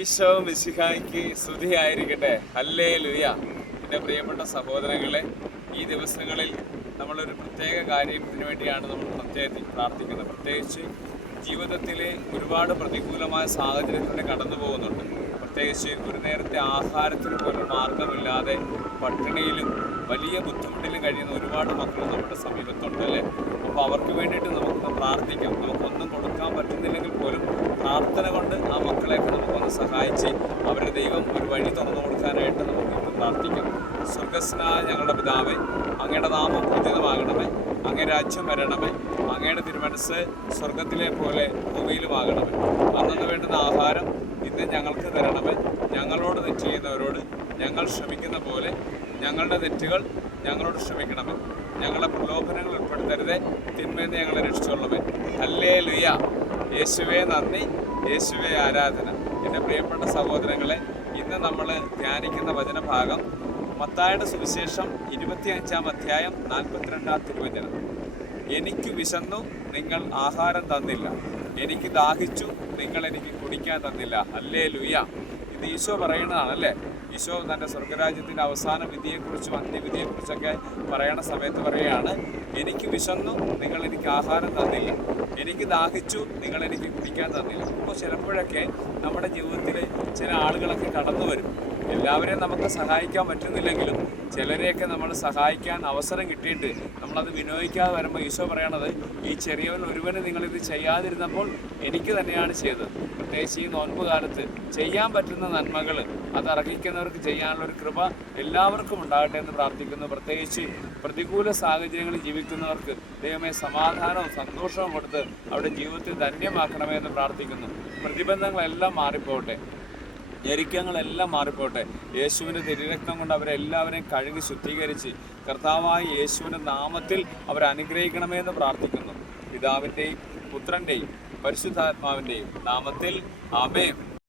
ഈശോ മിശിഹായ്ക്ക് സ്തുതിയായിരിക്കട്ടെ. ഹല്ലേലൂയ. എൻ്റെ പ്രിയപ്പെട്ട സഹോദരങ്ങളെ, ഈ ദിവസങ്ങളിൽ നമ്മളൊരു പ്രത്യേക കാര്യത്തിന് വേണ്ടിയാണ് നമ്മൾ പ്രത്യേകത്തിൽ പ്രാർത്ഥിക്കുന്നത്. പ്രത്യേകിച്ച് ജീവിതത്തിൽ ഒരുപാട് പ്രതികൂലമായ സാഹചര്യത്തിലൂടെ കടന്നു പോകുന്നുണ്ട്. പ്രത്യേകിച്ച് ഒരു നേരത്തെ ആഹാരത്തിന് പോലും മാർഗമില്ലാതെ പട്ടിണിയിലും വലിയ ബുദ്ധിമുട്ടിലും കഴിയുന്ന ഒരുപാട് മക്കൾ നമ്മുടെ സമീപത്തുണ്ട് അല്ലേ. അപ്പോൾ അവർക്ക് വേണ്ടിയിട്ട് നമുക്കൊന്ന് പ്രാർത്ഥിക്കാം. നമുക്കൊന്നും കൊടുക്കാൻ പറ്റുന്നില്ലെങ്കിൽ പോലും പ്രാർത്ഥന കൊണ്ട് ആ മക്കളെയൊക്കെ നമുക്കൊന്ന് സഹായിച്ച് അവരുടെ ദൈവം ഒരു വഴി തുറന്നു കൊടുക്കാനായിട്ട് നമുക്കൊന്ന് പ്രാർത്ഥിക്കാം. സ്വർഗസ്നായ ഞങ്ങളുടെ പിതാവേ, അങ്ങയുടെ നാമം പൂജിതമാകണമേ, അങ്ങേ രാജ്യം വരണമേ, അങ്ങയുടെ തിരുമനസ്സ് സ്വർഗത്തിലെ പോലെ ഭൂമിയിലുമാകണമേ. അന്നു വേണ്ടുന്ന ആഹാരം ഇന്ന് ഞങ്ങൾക്ക് തരണമേ. ഞങ്ങളോട് തെറ്റ് ചെയ്യുന്നവരോട് ഞങ്ങൾ ക്ഷമിക്കുന്ന പോലെ ഞങ്ങളുടെ തെറ്റുകൾ ഞങ്ങളോട് ക്ഷമിക്കണമേ. ഞങ്ങളെ പ്രലോഭനങ്ങൾ ഉൾപ്പെടുത്തരുതേ, തിന്മയെന്ന് ഞങ്ങളെ രക്ഷിച്ചോളമേ. ഹല്ലേലൂയ. യേശുവേ നന്ദി, യേശുവേ ആരാധന. എൻ്റെ പ്രിയപ്പെട്ട സഹോദരങ്ങളെ, ഇന്ന് നമ്മൾ ധ്യാനിക്കുന്ന വചനഭാഗം മത്തായിയുടെ സുവിശേഷം 25-ാം അധ്യായം 42-ാം തിരുവചനം. എനിക്ക് വിശന്നു, നിങ്ങൾ ആഹാരം തന്നില്ല. എനിക്ക് ദാഹിച്ചു, നിങ്ങൾ എനിക്ക് കുടിക്കാൻ തന്നില്ല. ഹല്ലേലൂയ. ഇത് ഈശോ പറയുന്നതാണല്ലേ. ഈശോ തൻ്റെ സ്വർഗരാജ്യത്തിൻ്റെ അവസാന വിധിയെക്കുറിച്ചും അന്ത്യവിധിയെക്കുറിച്ചൊക്കെ പറയണ സമയത്ത് പറയുകയാണ്, എനിക്ക് വിശന്നു, നിങ്ങൾ എനിക്ക് ആഹാരം തന്നില്ല. എനിക്ക് ദാഹിച്ചു, നിങ്ങൾ എനിക്ക് കുടിക്കാൻ തന്നില്ല. അപ്പോൾ ചിലപ്പോഴൊക്കെ നമ്മുടെ ജീവിതത്തിൽ ചില ആളുകളൊക്കെ കടന്നു വരും. എല്ലാവരെയും നമുക്ക് സഹായിക്കാൻ പറ്റുന്നില്ലെങ്കിലും ചിലരെയൊക്കെ നമ്മൾ സഹായിക്കാൻ അവസരം കിട്ടിയിട്ട് നമ്മളത് വിനിയോഗിക്കാതെ വരുമ്പോൾ ഈശോ പറയണത്, ഈ ചെറിയവൻ ഒരുവന് നിങ്ങളിത് ചെയ്യാതിരുന്നപ്പോൾ എനിക്ക് തന്നെയാണ് ചെയ്തത്. പ്രത്യേകിച്ച് ഈ നോൻപ് കാലത്ത് ചെയ്യാൻ പറ്റുന്ന നന്മകൾ അത് അർഹിക്കുന്നവർക്ക് ചെയ്യാനുള്ളൊരു കൃപ എല്ലാവർക്കും ഉണ്ടാകട്ടെ എന്ന് പ്രാർത്ഥിക്കുന്നു. പ്രത്യേകിച്ച് പ്രതികൂല സാഹചര്യങ്ങളിൽ ജീവിക്കുന്നവർക്ക് ദൈവമേ സമാധാനവും സന്തോഷവും കൊടുത്ത് അവരുടെ ജീവിതത്തിൽ ധന്യമാക്കണമേ എന്ന് പ്രാർത്ഥിക്കുന്നു. പ്രതിബന്ധങ്ങളെല്ലാം മാറിപ്പോട്ടെ, ഞെരുക്കങ്ങളെല്ലാം മാറിപ്പോട്ടെ. യേശുവിൻ്റെ തിരുരക്തം കൊണ്ട് അവരെല്ലാവരെയും കഴുകി ശുദ്ധീകരിച്ച് കർത്താവായ യേശുവിൻ്റെ നാമത്തിൽ അവരെ അനുഗ്രഹിക്കണമേ എന്ന് പ്രാർത്ഥിക്കുന്നു. പിതാവിൻ്റെയും പുത്രൻ്റെയും പരിശുദ്ധാത്മാവിൻ്റെയും നാമത്തിൽ ആമേൻ.